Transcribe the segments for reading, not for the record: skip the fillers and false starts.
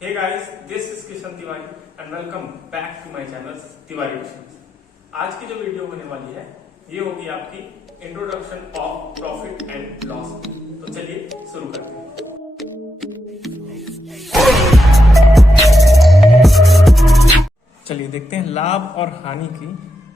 Hey guys, this is Kishan Tiwari and welcome back to my channel Tiwari tuitions. आज की जो video होने वाली है ये होगी आपकी introduction of profit and loss. तो चलिए शुरू करते हैं। चलिए देखते हैं लाभ और हानि की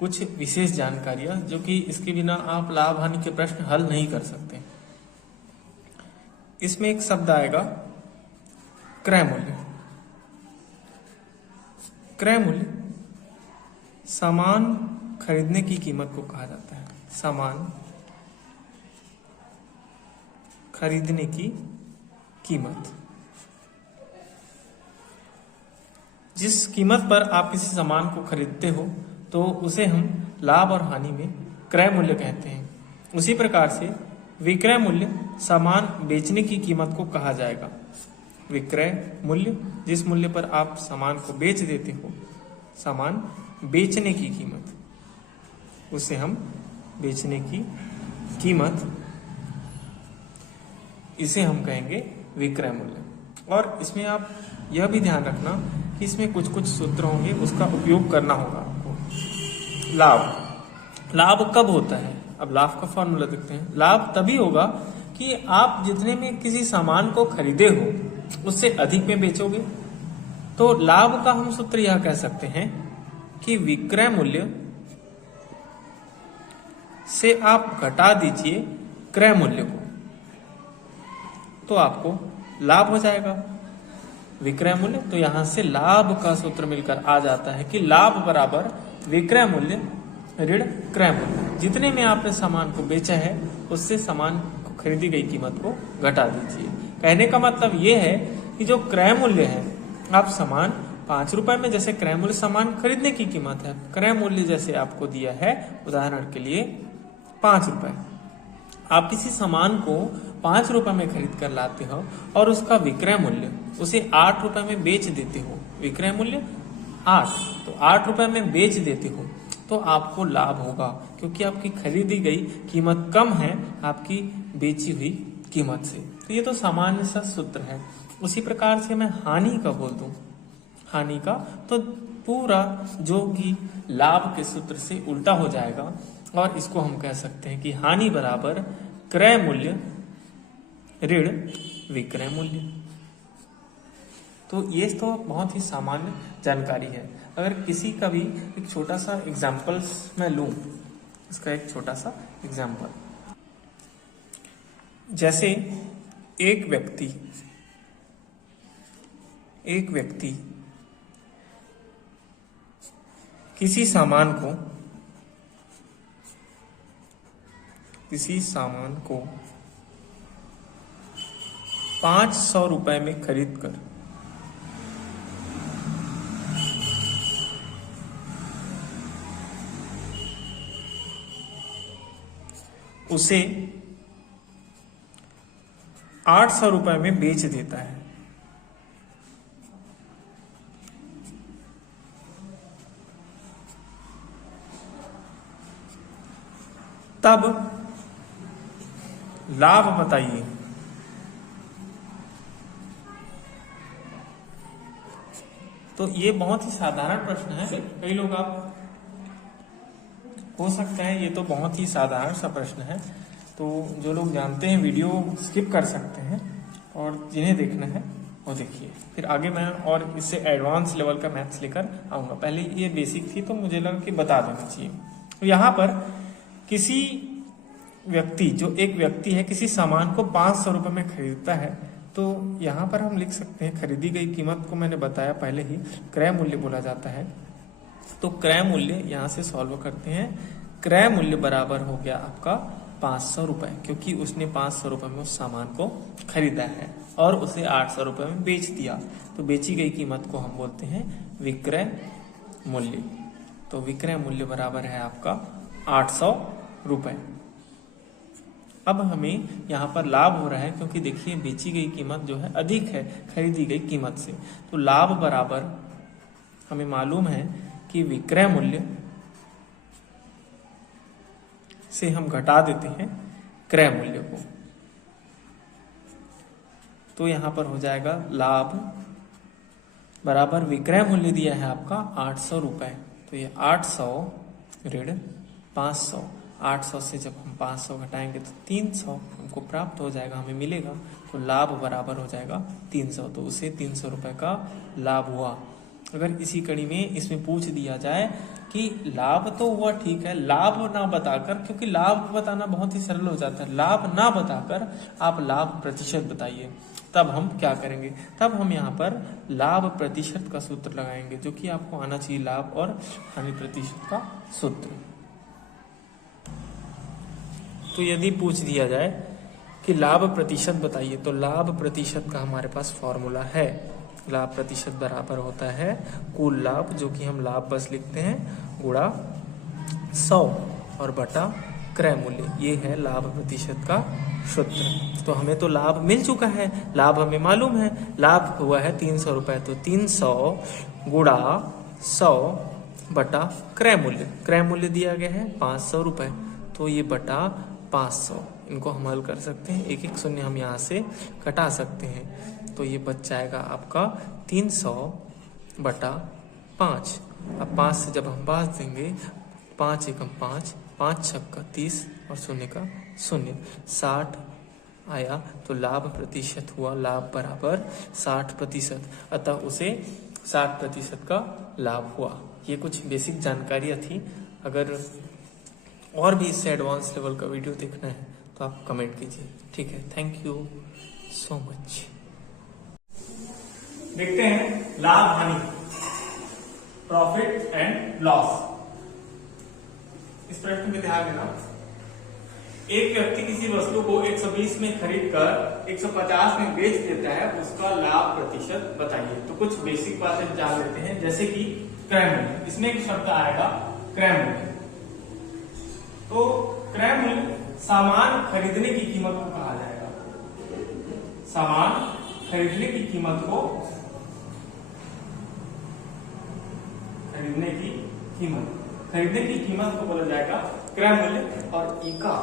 कुछ विशेष जानकारियां जो कि इसके बिना आप लाभ हानि के प्रश्न हल नहीं कर सकते। इसमें एक शब्द आएगा क्रय मूल्य। क्रय मूल्य सामान खरीदने की कीमत को कहा जाता है। सामान खरीदने की कीमत, जिस कीमत पर आप किसी सामान को खरीदते हो तो उसे हम लाभ और हानि में क्रय मूल्य कहते हैं। उसी प्रकार से विक्रय मूल्य सामान बेचने की कीमत को कहा जाएगा। विक्रय मूल्य जिस मूल्य पर आप सामान को बेच देते हो, सामान बेचने की कीमत, उसे हम बेचने की कीमत, इसे हम कहेंगे विक्रय मूल्य। और इसमें आप यह भी ध्यान रखना कि इसमें कुछ कुछ सूत्र होंगे, उसका उपयोग करना होगा आपको। लाभ कब होता है? अब लाभ का फॉर्मूला देखते हैं। लाभ तभी होगा कि आप जितने में किसी सामान को खरीदे हो उससे अधिक में बेचोगे। तो लाभ का हम सूत्र यह कह सकते हैं कि विक्रय मूल्य से आप घटा दीजिए क्रय मूल्य को, तो आपको लाभ हो जाएगा। विक्रय मूल्य, तो यहां से लाभ का सूत्र मिलकर आ जाता है कि लाभ बराबर विक्रय मूल्य ऋण क्रय मूल्य। जितने में आपने सामान को बेचा है उससे सामान को खरीदी गई कीमत को घटा दीजिए। कहने का मतलब ये है कि जो क्रय मूल्य है, आप सामान 5 रुपए में, जैसे क्रय मूल्य सामान खरीदने की कीमत है, क्रय मूल्य जैसे आपको दिया है उदाहरण के लिए 5 रुपए, आप किसी सामान को 5 रुपए में खरीद कर लाते हो और उसका विक्रय मूल्य उसे 8 रुपए में बेच देते हो। विक्रय मूल्य 8, तो 8 रुपए में बेच देते हो तो आपको लाभ होगा, क्योंकि आपकी खरीदी गई कीमत कम है आपकी बेची हुई कीमत से। तो ये तो सामान्य सा सूत्र है। उसी प्रकार से मैं हानि का बोल दूं, हानि का तो पूरा जो कि लाभ के सूत्र से उल्टा हो जाएगा और इसको हम कह सकते हैं कि हानि बराबर क्रय मूल्य ऋण विक्रय मूल्य। तो ये तो बहुत ही सामान्य जानकारी है। अगर किसी का भी एक छोटा सा एग्जाम्पल्स मैं लूं, इसका एक छोटा सा एग्जाम्पल, जैसे एक व्यक्ति किसी सामान को 500 रुपए में खरीद कर उसे 800 रुपए में बेच देता है। तब लाभ बताइए। तो ये बहुत ही साधारण प्रश्न है। कई लोग आप हो सकता है ये तो बहुत ही साधारण सा प्रश्न है, तो जो लोग जानते हैं वीडियो स्किप कर सकते हैं और जिन्हें देखना है वो देखिए। फिर आगे मैं और इससे एडवांस लेवल का मैथ्स लेकर आऊंगा। पहले ये बेसिक थी तो मुझे लगा कि बता देना चाहिए। तो यहाँ पर किसी व्यक्ति, जो एक व्यक्ति है, किसी सामान को 500 रुपए में खरीदता है, तो यहाँ पर हम लिख सकते हैं खरीदी गई कीमत को मैंने बताया पहले ही क्रय मूल्य बोला जाता है। तो क्रय मूल्य यहाँ से सॉल्व करते हैं। क्रय मूल्य बराबर हो गया आपका 500 रुपए, क्योंकि उसने 500 रुपए में उस सामान को खरीदा है और उसे 800 रुपए में बेच दिया। तो बेची गई कीमत को हम बोलते हैं विक्रय मूल्य। तो विक्रय मूल्य बराबर है आपका 800 रुपए। अब हमें यहाँ पर लाभ हो रहा है, क्योंकि देखिए बेची गई कीमत जो है अधिक है खरीदी गई कीमत से। तो लाभ बराबर हमें मालूम है कि विक्रय मूल्य से हम घटा देते हैं क्रय मूल्य को। तो यहां पर हो जाएगा लाभ बराबर विक्रय मूल्य दिया है आपका 800 रुपए। तो ये 800 ऋण 500, 800 से जब हम 500 घटाएंगे तो 300 हमको प्राप्त हो जाएगा, हमें मिलेगा। तो लाभ बराबर हो जाएगा 300, तो उसे 300 रुपए का लाभ हुआ। अगर इसी कड़ी में इसमें पूछ दिया जाए कि लाभ तो हुआ ठीक है, लाभ ना बताकर, क्योंकि लाभ बताना बहुत ही सरल हो जाता है, लाभ ना बताकर आप लाभ प्रतिशत बताइए, तब हम क्या करेंगे, तब हम यहाँ पर लाभ प्रतिशत का सूत्र लगाएंगे, जो कि आपको आना चाहिए, लाभ और हानि प्रतिशत का सूत्र। तो यदि पूछ दिया जाए कि लाभ प्रतिशत बताइए, तो लाभ प्रतिशत का हमारे पास फॉर्मूला है, लाभ प्रतिशत बराबर होता है कुल लाभ, जो कि हम लाभ बस लिखते हैं, गुणा 100 और बटा क्रय मूल्य। ये है लाभ प्रतिशत का सूत्र। तो हमें तो लाभ मिल चुका है, लाभ हमें मालूम है, लाभ हुआ है 300 रुपए। तो 300 गुणा 100 बटा क्रय मूल्य, क्रय मूल्य दिया गया है 500 रुपए, तो ये बटा 500, इनको हम हल कर सकते हैं, एक एक शून्य हम यहाँ से घटा सकते हैं। तो ये बच जाएगा आपका 300 बटा 5। अब 5 से जब हम बांट देंगे, 5 एकम 5, 5 छक्का 30 और शून्य का शून्य, 60 आया। तो लाभ प्रतिशत हुआ, लाभ बराबर 60%, अतः उसे 60% का लाभ हुआ। ये कुछ बेसिक जानकारियां थी। अगर और भी इससे एडवांस लेवल का वीडियो देखना है तो आप कमेंट कीजिए। ठीक है, थैंक यू सो मच। देखते हैं लाभ हानि, प्रॉफिट एंड लॉस। इस प्रश्न में ध्यान देना, एक व्यक्ति किसी वस्तु को 120 में खरीद कर 150 में बेच देता है, उसका लाभ प्रतिशत बताइए। तो कुछ बेसिक बातें जान लेते हैं, जैसे कि क्रय मूल्य, इसमें एक शब्द आएगा क्रय मूल्य। तो क्रय मूल्य सामान खरीदने की कीमत को कहा जाएगा, सामान खरीदने की कीमत को, खरीदने की कीमत को बोला जाएगा क्रय मूल्य। और ई का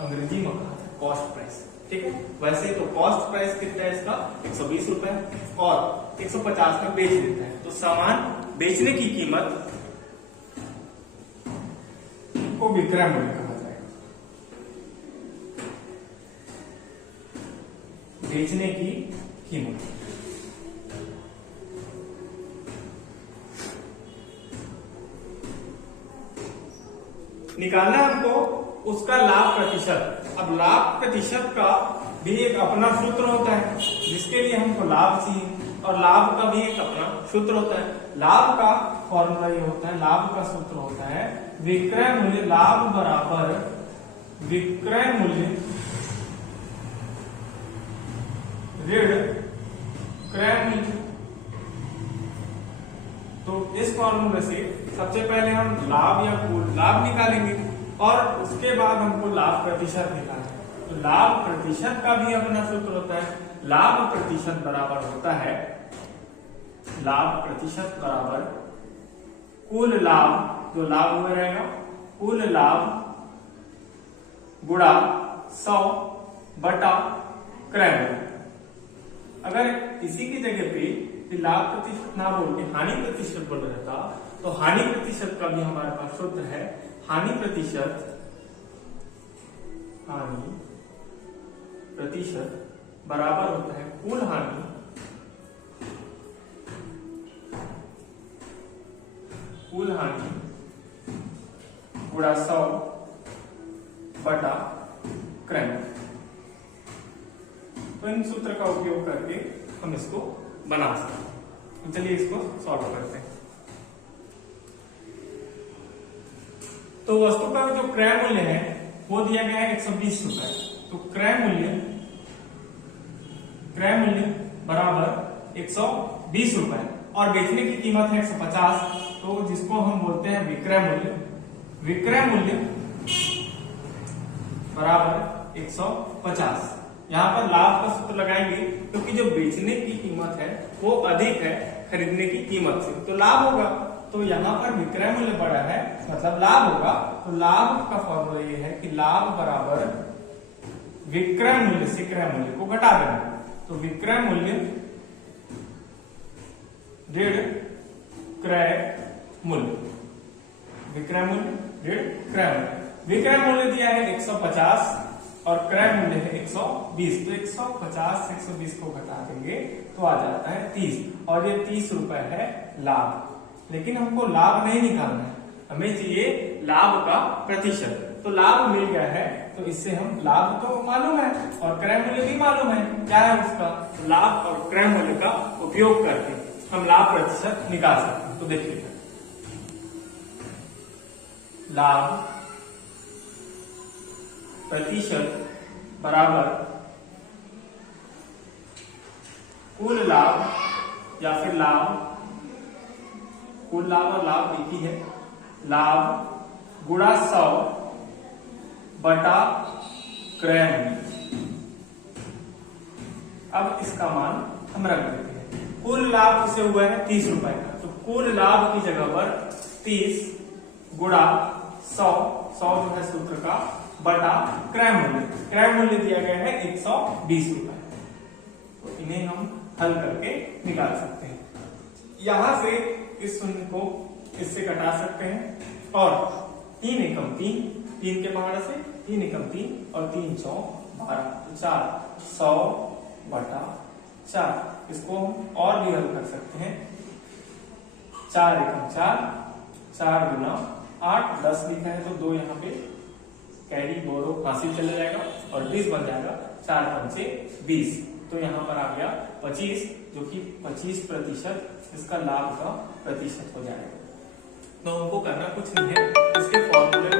अंग्रेजी में कहा है कॉस्ट प्राइस। ठीक है, वैसे तो कॉस्ट प्राइस कितना है इसका 120 रुपए और 150 में बेच देता है, तो सामान बेचने की कीमत को विक्रय मूल्य कहा जाएगा, बेचने की कीमत। निकालना है हमको उसका लाभ प्रतिशत। अब लाभ प्रतिशत का भी एक अपना सूत्र होता है, जिसके लिए हमको लाभ चाहिए, और लाभ का भी एक अपना सूत्र होता है। लाभ का फॉर्मूला ये होता है, लाभ का सूत्र होता है विक्रय मूल्य, लाभ बराबर विक्रय मूल्य ऋण क्रय मूल्य। तो इस फॉर्मूले से सबसे पहले हम लाभ या कुल लाभ निकालेंगे, और उसके बाद हमको लाभ प्रतिशत निकालना है। तो लाभ प्रतिशत का भी अपना सूत्र होता है, लाभ प्रतिशत बराबर होता है, लाभ प्रतिशत बराबर कुल लाभ, जो लाभ हुआ रहेगा, कुल लाभ गुणा 100 बटा क्रय मूल्य। अगर इसी की जगह पे लाभ प्रतिशत ना बोल के हानि प्रतिशत बोल रहता, तो हानि प्रतिशत का भी हमारे पास सूत्र है, हानि प्रतिशत बराबर होता है कुल हानि गुणा 100 बटा क्रय। तो इन सूत्र का उपयोग करके हम इसको बना सकते हैं। तो चलिए इसको सॉल्व करते हैं। तो वस्तु का जो क्रय मूल्य है वो दिया गया है 120 रुपए। तो क्रय मूल्य बराबर 120 रुपए और बेचने की कीमत है 150, तो जिसको हम बोलते हैं विक्रय मूल्य। विक्रय मूल्य बराबर 150। यहाँ पर लाभ का सूत्र लगाएंगे, क्योंकि जो बेचने की कीमत है वो अधिक है खरीदने की कीमत से, तो लाभ होगा। तो यहाँ पर विक्रय मूल्य बड़ा है, मतलब लाभ होगा। तो लाभ का फॉर्मूला ये है कि लाभ बराबर विक्रय मूल्य से क्रय मूल्य को घटा देना। तो विक्रय मूल्य ऋण क्रय मूल्य, विक्रय मूल्य ऋण क्रय मूल्य। विक्रय मूल्य दिया है 150 और क्रय मूल्य है 120, तो 150 से 120 को घटा देंगे तो आ जाता है 30, और ये 30 रुपए है लाभ। लेकिन हमको लाभ नहीं निकालना है, हमें चाहिए लाभ का प्रतिशत। तो लाभ मिल गया है, तो इससे हम लाभ तो मालूम है और क्रय मूल्य भी मालूम है क्या है उसका, तो लाभ और क्रय मूल्य का उपयोग करके हम लाभ प्रतिशत निकाल सकते हैं। तो देखिए लाभ प्रतिशत बराबर कुल लाभ या फिर लाभ, कुल लाभ और लाभ एक ही है, लाभ गुणा 100 बटा क्रय मूल्य। अब इसका मान हम रख देते हैं। कुल लाभ उसे हुआ है 30 रुपए का, तो कुल लाभ की जगह पर 30 गुणा 100 जो है सूत्र का, बटा क्रय मूल्य। क्रय मूल्य दिया गया है 120 रुपए, तो इन्हें हम हल करके निकाल सकते हैं। यहां से इस शून्य को इससे घटा सकते हैं और 3 एकम 3, 3 के पहाड़ से 3 एकम 3 और 3 चौक 12, तो 100 बटा 4। इसको हम और भी हल कर सकते हैं। 4 एकम 4 गुना 8, 10 लिखा है तो 2 यहाँ पे कैरी बोरो हासिल चला जाएगा और 20 बन जाएगा, 4 पंचे 20, तो यहाँ पर आ गया 25, जो कि 25% इसका लाभ का प्रतिशत हो जाएगा। तो हमको करना कुछ नहीं है, इसके फॉर्मूले